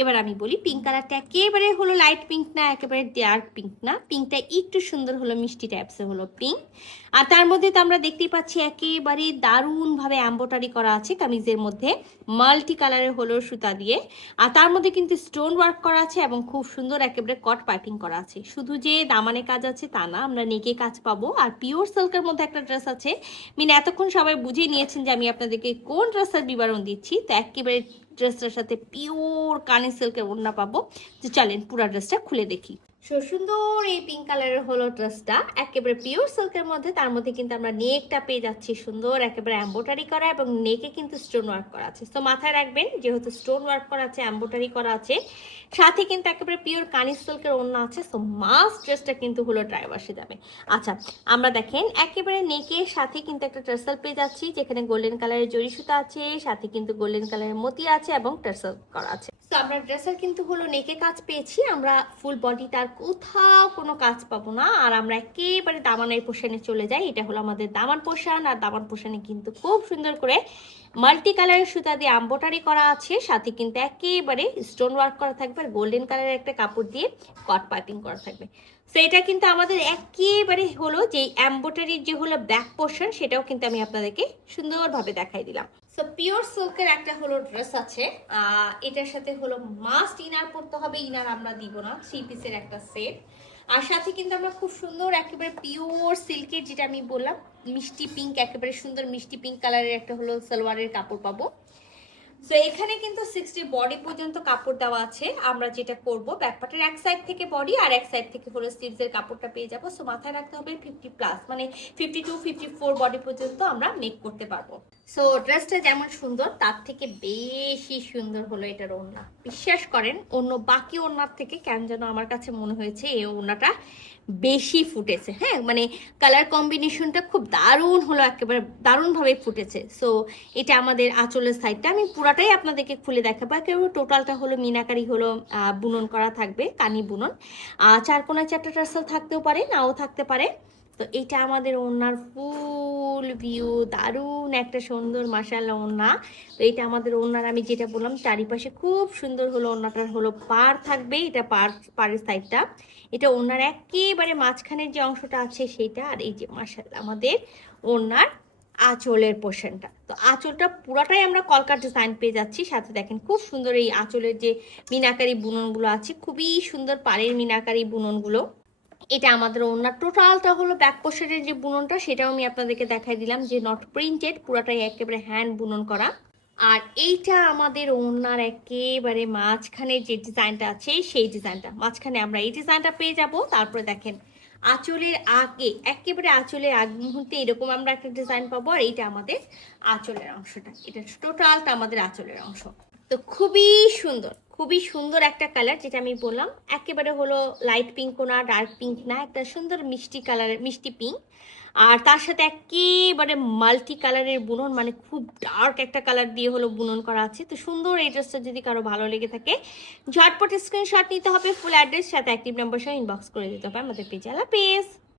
এবার আমি বলি পিঙ্ক কালারটা একেবারে হলো লাইট পিঙ্ক না, একেবারে ডার্ক পিঙ্ক না, পিঙ্কটা একটু সুন্দর হলো মিষ্টি টাইপসের হলো পিঙ্ক। আর তার মধ্যে তো আমরা দেখতেই পাচ্ছি একেবারে দারুণভাবে এম্ব্রয়ডারি করা আছে কামিজের মধ্যে, মাল্টি কালারের হলো সুতা দিয়ে। আর তার মধ্যে কিন্তু স্টোন ওয়ার্ক করা আছে এবং খুব সুন্দর একেবারে কট পাইপিং করা আছে। শুধু যে দামানে কাজ আছে তা না, আমরা নেকে কাজ পাবো। আর পিওর সিল্কের মধ্যে একটা ড্রেস আছে, এতক্ষণ সবাই বুঝে নিয়েছেন যে আমি আপনাদেরকে কোন ড্রেসের বিবরণ দিচ্ছি। তো একেবারে ড্রেসটার সাথে পিওর কানি সিল্কের ওড়না পাবো। তো চলেন পুরো ড্রেসটা খুলে দেখি। সুন্দর এই পিঙ্ক কালারের হলো ড্রেসটা একেবারে পিওর সিল্কের মধ্যে। তার মধ্যে কিন্তু আমরা নেকটা পেয়ে যাচ্ছি সুন্দর একেবারে এম্ব্রয়ডারি করা এবং নেকে কিন্তু স্টোন ওয়ার্ক করা আছে। তো মাথায় রাখবেন যেহেতু স্টোন ওয়ার্ক করা আছে, এম্ব্রয়ডারি করা আছে, সাথে কিন্তু একেবারে পিওর কানি সিল্কের ওড়না আছে। সো মাস্ট ড্রেসটা কিন্তু হলো ড্রাইভার্সে যাবে। আচ্ছা, আমরা দেখেন একেবারে নেকের সাথে কিন্তু একটা টার্সেল পেয়ে যাচ্ছি, যেখানে গোল্ডেন কালারের জরি সুতা আছে, সাথে কিন্তু গোল্ডেন কালারের মতি আছে এবং টার্সেল করা আছে। তো আমরা ড্রেসের কিন্তু হলো নেকে কাজ পেয়েছি, আমরা ফুল বডি তার কোথাও কোনো কাজ পাবো না। আর আমরা একেবারে দামানের পোশানে চলে যাই। এটা হলো আমাদের দামান পোশান। আর দামান পোশানে কিন্তু খুব সুন্দর করে মাল্টি কালারের সুতা দিয়ে এমব্রয়ডারি করা আছে, সাথে কিন্তু একেবারে স্টোন ওয়ার্ক করা থাকবে আর গোল্ডেন কালারের একটা কাপড় দিয়ে কট পাইপিং করা থাকবে। তো এটা কিন্তু আমাদের একেবারে হলো যে এমব্রয়ডারির যে হলো ব্যাক পোর্শন, সেটাও কিন্তু আমি আপনাদেরকে সুন্দরভাবে দেখাই দিলাম। সো পিওর সিল্কের একটা হলো ড্রেস আছে, এটার সাথে হলো মাস্ট ইনার পরতে হবে, ইনার আমরা দিব না, 3 পিসের একটা সেট। আর সাথে কিন্তু আমরা খুব সুন্দর একেবারে পিওর সিল্কের, যেটা আমি বললাম মিষ্টি পিঙ্ক, একেবারে সুন্দর মিষ্টি পিঙ্ক কালারের একটা হলো সালোয়ারের কাপড় পাবো। সো এখানে কিন্তু 60 বডি পর্যন্ত কাপড় দেওয়া আছে। আমরা যেটা করব, ব্যাকপার্টের এক সাইড থেকে বডি আর এক সাইড থেকে হলো স্লিভসের কাপড়টা পেয়ে যাব। সো মাথায় রাখতে হবে 50 প্লাস, মানে 52 54 বডি পর্যন্ত আমরা মেক করতে পারবো। সো ড্রেসটা যেমন সুন্দর তার থেকে বেশি সুন্দর হলো এটার ওড়না। বিশ্বাস করেন অন্য বাকি ওড়নার থেকে কেন যেন আমার কাছে মনে হয়েছে এই ওড়নাটা বেশি ফুটেছে। হ্যাঁ, মানে কালার কম্বিনেশনটা খুব দারুণ হলো, একেবারে দারুণভাবে ফুটেছে। সো এটা আমাদের আঁচলের সাইডটা আমি পুরাটাই আপনাদেরকে খুলে দেখাবো। একেবারে টোটালটা হলো মিনাকারি হলো বুনন করা থাকবে, কানি বুনন। 4 কোণায় 4টা টার্সেল থাকতেও পারে, নাও থাকতে পারে। তো এটা আমাদের ওড়নার ফুল ভিউ, দারুণ একটা সুন্দর মাশাআল্লাহ ওড়না। তো এটা আমাদের ওড়নার, আমি যেটা বললাম চারিপাশে খুব সুন্দর হলো ওড়নাটার হলো পার থাকবে, এটা পাড়ের সাইডটা। এটা ওড়নার একেবারে মাঝখানের যে অংশটা আছে সেটা। আর এই যে মাশাআল্লাহ আমাদের ওড়নার আঁচলের পোর্শনটা, তো আঁচলটা পুরাটাই আমরা কলকা ডিজাইন পেয়ে যাচ্ছি। সাথে দেখেন খুব সুন্দর এই আঁচলের যে মিনাকারি বুননগুলো আছে, খুবই সুন্দর পাড়ের মিনাকারি বুননগুলো। এটা আমাদের ওড়নার টোটালটা হলো ব্যাক পোর্শনের যে বুননটা, সেটাও আমি আপনাদেরকে দেখাই দিলাম যে নট প্রিন্টেড, পুরাটাই একেবারে হ্যান্ড বুনন করা। আর এইটা আমাদের ওড়নার একেবারে মাঝখানে যে ডিজাইনটা আছে সেই ডিজাইনটা, মাঝখানে আমরা এই ডিজাইনটা পেয়ে যাব। তারপরে দেখেন আঁচলের আগে, একেবারে আঁচলের আগ মুহূর্তে এরকম আমরা একটা ডিজাইন পাবো। আর এইটা আমাদের আঁচলের অংশটা, এটা টোটালটা আমাদের আঁচলের অংশ। তো খুবই সুন্দর, খুবই সুন্দর একটা কালার, যেটা আমি বললাম একেবারে হলো লাইট পিঙ্ক না, ডার্ক পিঙ্ক না, একটা সুন্দর মিষ্টি কালারের, মিষ্টি পিঙ্ক। আর তার সাথে একেবারে মাল্টি কালারের বুনন, মানে খুব ডার্ক একটা কালার দিয়ে হলো বুনন করা আছে। তো সুন্দর এই ড্রেসটা যদি কারো ভালো লেগে থাকে, ঝটপট স্ক্রিনশট নিতে হবে, ফুল অ্যাড্রেস সাথে অ্যাক্টিভ নাম্বার সহ ইনবক্স করে দিতে হবে আমাদের পেজে। আল্লাহ হাফেজ।